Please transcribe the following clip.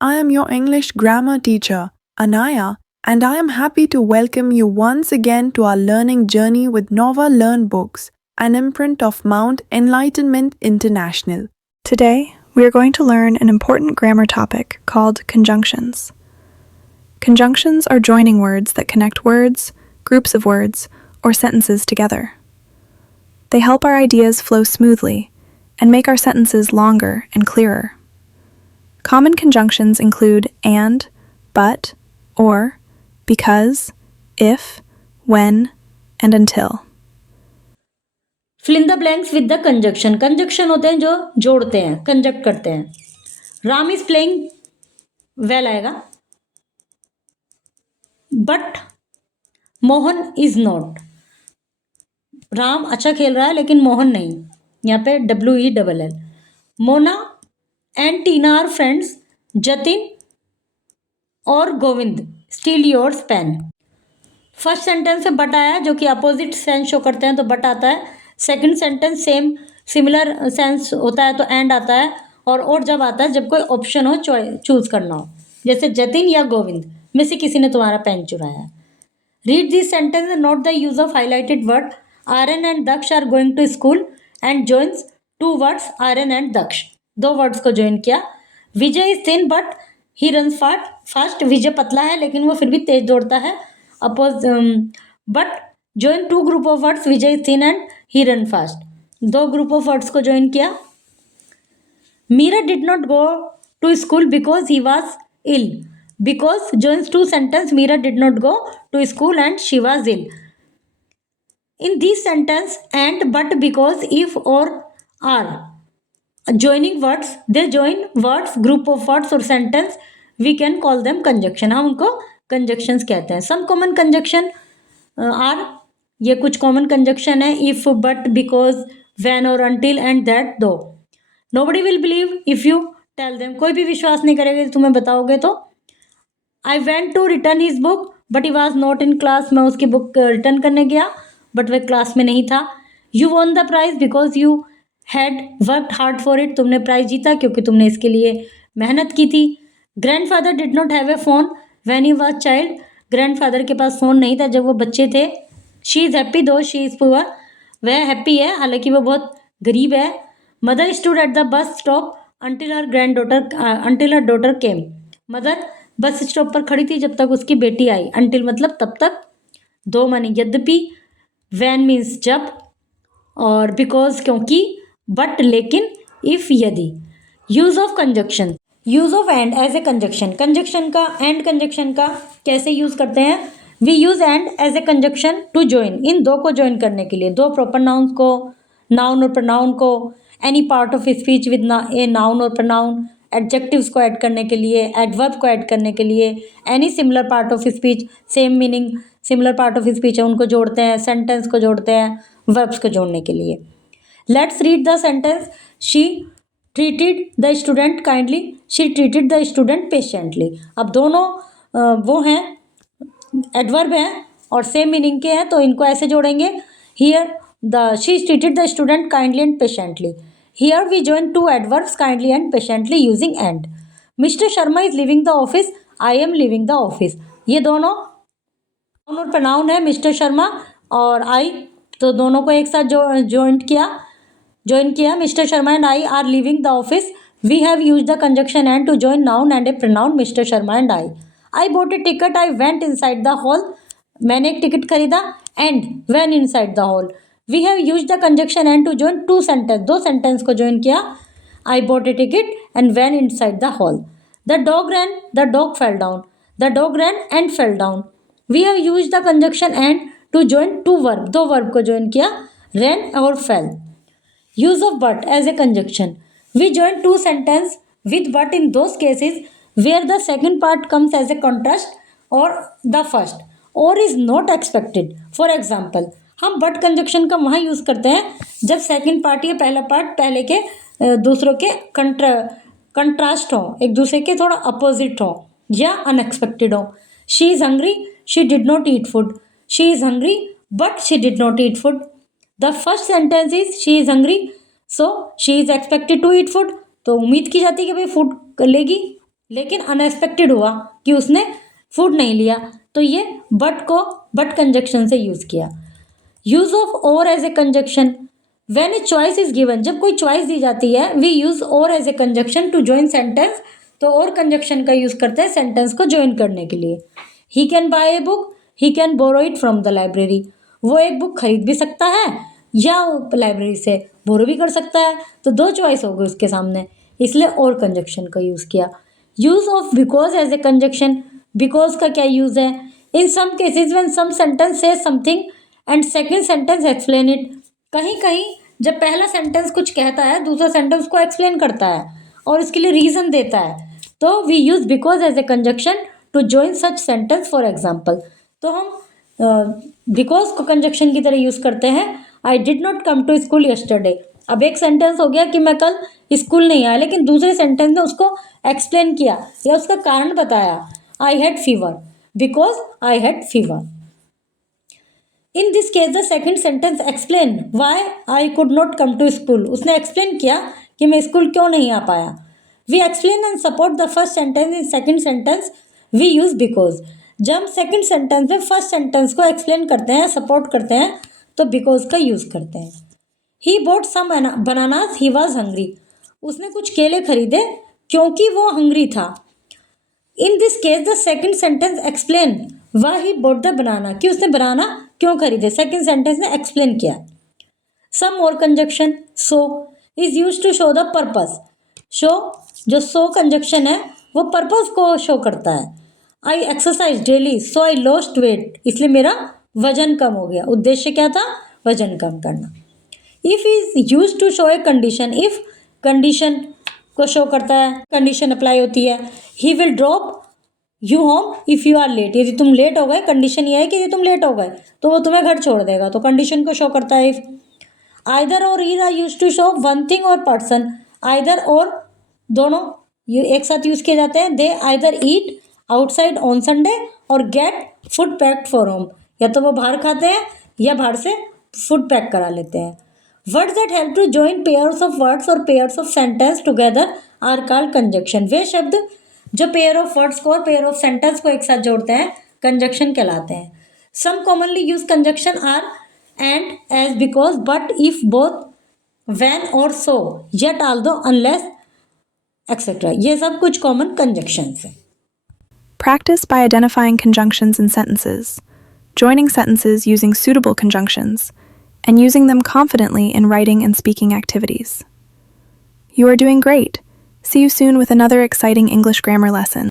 I am your English grammar teacher, Anaya, and I am happy to welcome you once again to our learning journey with Nova Learn Books, an imprint of Mount Enlightenment International. Today, we are going to learn an important grammar topic called conjunctions. Conjunctions are joining words that connect words, groups of words, or sentences together. They help our ideas flow smoothly and make our sentences longer and clearer. Common conjunctions include and, but, or, because, if, when, and until. Fill in the blanks with the conjunction. Conjunction होते हैं जो जोड़ते हैं, conjunct करते हैं. Ram is playing well आएगा, but Mohan is not. Ram अच्छा खेल रहा है लेकिन मोहन नहीं. यहाँ पे WELL. Mona and Tina are friends. Jatin और Govind stole yours pen. First sentence में बट आया जो कि अपोजिट सेंस शो करते हैं तो बट आता है. Second sentence same similar sense होता है तो एंड आता है. और जब आता है जब कोई ऑप्शन हो चूज करना हो, जैसे जतिन या गोविंद में से किसी ने तुम्हारा पेन चुराया है. Read this sentence and note the use of highlighted word. Aryan and Daksh are going to school and joins two words Aryan and Daksh. दो वर्ड्स को ज्वाइन किया. Vijay is thin but he run fast. Vijay पतला है लेकिन वो फिर भी तेज दौड़ता है. But join two group of words. Vijay is thin and he run fast. दो ग्रुप ऑफ वर्ड्स को ज्वाइन किया. Meera did not go to school because he was ill. Because joins two sentence. Meera did not go to school and she was ill. In this sentence and but because if or are joining words, they join words, group of words or sentence. We can call them conjunction. हम उनको conjunctions कहते हैं. Some common conjunction are, ये कुछ common conjunction है. If, but, because, when or until and that, though. Nobody will believe if you tell them. कोई भी विश्वास नहीं करेगा तुम्हें बताओगे तो. I went to return his book but he was not in class. मैं उसकी बुक रिटर्न करने गया बट वह क्लास में नहीं था. You won the prize because you had worked hard for it. तुमने प्राइज जीता क्योंकि तुमने इसके लिए मेहनत की थी. Grandfather did not have a phone when he was child. Grandfather के पास फ़ोन नहीं था जब वो बच्चे थे. She is happy though she is poor. वह हैप्पी है हालांकि वह बहुत गरीब है. Mother stood at the bus stop until her daughter came. Mother bus stop पर खड़ी थी जब तक उसकी बेटी आई. अंटिल मतलब तब तक. दो मानी यद्यपि. वैन मीन्स जब. और बिकॉज क्योंकि. बट लेकिन. इफ यदि. Use of conjunction. Use of and as a conjunction. Conjunction का एंड कंजक्शन का कैसे यूज करते हैं. We use and as a conjunction to join. इन दो को ज्वाइन करने के लिए. दो प्रॉपर नाउन को, नाउन और प्रोनाउन को. Any part of speech with a noun और प्रोनाउन. एडजेक्टिव्स को ऐड करने के लिए, एडवर्ब को ऐड करने के लिए. Any similar part of speech, same meaning similar part of speech है उनको जोड़ते हैं. सेंटेंस को जोड़ते हैं वर्ब्स को जोड़ने के लिए. Let's read the sentence. She treated the student kindly. She treated the student patiently. अब दोनों वो हैं एडवर्ब हैं और सेम मीनिंग के हैं तो इनको ऐसे जोड़ेंगे. Here the she treated the student kindly and patiently. Here we join two adverbs kindly and patiently using and. Mr. Sharma is leaving the office. I am leaving the office. ये दोनों noun और pronoun है. Mister Sharma और आई तो दोनों को एक साथ ज्वाइन किया. Mister Sharma and I are leaving the office. We have use the conjunction and to join noun and a pronoun mister Sharma and I. I bought a ticket. I went inside the hall. मैंने एक ticket खरीदा. And when inside the hall. We have use the conjunction and to join two sentence. दो sentence को join किया. I bought a ticket and when inside the hall. The dog ran. The dog fell down. The dog ran and fell down. We have use the conjunction and to join two verb. दो verb को join किया. Ran और fell. Use of but as a conjunction. We join two sentence with but in those cases where the second part comes as a contrast or the first or is not expected. For example हम but conjunction का वहाँ use करते हैं जब second part या पहला part पहले के दूसरों के कंट्रास्ट हो, एक दूसरे के थोड़ा अपोजिट हो या अनएक्सपेक्टेड हो. She is hungry. She did not eat food. She is hungry but she did not eat food. The first sentence is she is hungry so she is expected to eat food. तो उम्मीद की जाती है कि भाई food लेगी. लेकिन unexpected हुआ कि उसने फूड नहीं लिया, तो ये बट को बट कंजक्शन से यूज किया। Use of or as a conjunction, when a choice is given, जब कोई चॉइस दी जाती है, we use or as a conjunction to join sentence, तो और कंजक्शन का यूज करते हैं सेंटेंस को ज्वाइन करने के लिए। He can buy a book, he can borrow it from the library, वो एक बुक खरीद भी सकता है या लाइब्रेरी से बोरो भी कर सकता है, तो दो चॉइस हो गई उसके सामने, इसलिए और कंजक्शन का यूज किया। Use of because as a conjunction, because का क्या यूज है? In some cases when some sentence से something and second sentence explain it, कहीं कहीं जब पहला सेंटेंस कुछ कहता है दूसरा सेंटेंस को एक्सप्लेन करता है और इसके लिए रीजन देता है, तो we use because as a conjunction to join such sentence. For example, तो हम बिकॉज को कंजक्शन की तरह यूज करते हैं। I did not come to school yesterday, अब एक सेंटेंस हो गया कि मैं कल स्कूल नहीं आया, लेकिन दूसरे सेंटेंस में उसको एक्सप्लेन किया या उसका कारण बताया। I had fever, because I had fever. In this case the second sentence explain why I could not come to school, उसने एक्सप्लेन किया कि मैं स्कूल क्यों नहीं आ पाया। We explain and support the first sentence in second sentence, we use because, जब हम सेकेंड सेंटेंस में फर्स्ट सेंटेंस को एक्सप्लेन करते हैं, सपोर्ट करते हैं, तो बिकॉज का यूज करते हैं। He bought some bananas, he was hungry, उसने कुछ केले खरीदे क्योंकि वो हंग्री था। In this case the second sentence explain why he bought the banana, कि उसने बनाना क्यों खरीदे, सेकेंड सेंटेंस ने एक्सप्लेन किया। Some more conjunction, so is use to show the purpose, show, जो सो कंजक्शन है वो पर्पस को शो करता है। I exercise daily, so I lost weight, इसलिए मेरा वजन कम हो गया, उद्देश्य क्या था? वजन कम करना। If is use to show a condition, if condition को शो करता है, कंडीशन अप्लाई होती है। He will drop you home if you are late, यदि तुम लेट हो गए, कंडीशन ये है कि यदि तुम लेट हो गए तो वो तुम्हें घर छोड़ देगा, तो कंडीशन को शो करता है। इफ आइदर और ईर are use to show one thing और पर्सन, आइदर और दोनों ये एक साथ यूज किए जाते हैं। They either eat outside on Sunday और get food packed for home, या तो वो बाहर खाते हैं या बाहर से फूड पैक करा लेते हैं। Words that help to join pairs of words और pairs of sentence together are called conjunction, वे शब्द जो पेयर ऑफ वर्ड्स को और पेयर ऑफ सेंटेंस को एक साथ जोड़ते हैं कंजक्शन कहलाते हैं। Some commonly use conjunction are and, as, because, but, if, both, when और so, yet, although, unless, etcetera, ये सब कुछ कॉमन कंजक्शंस हैं। Practice by identifying conjunctions in sentences, joining sentences using suitable conjunctions, and using them confidently in writing and speaking activities. You are doing great. See you soon with another exciting English grammar lesson.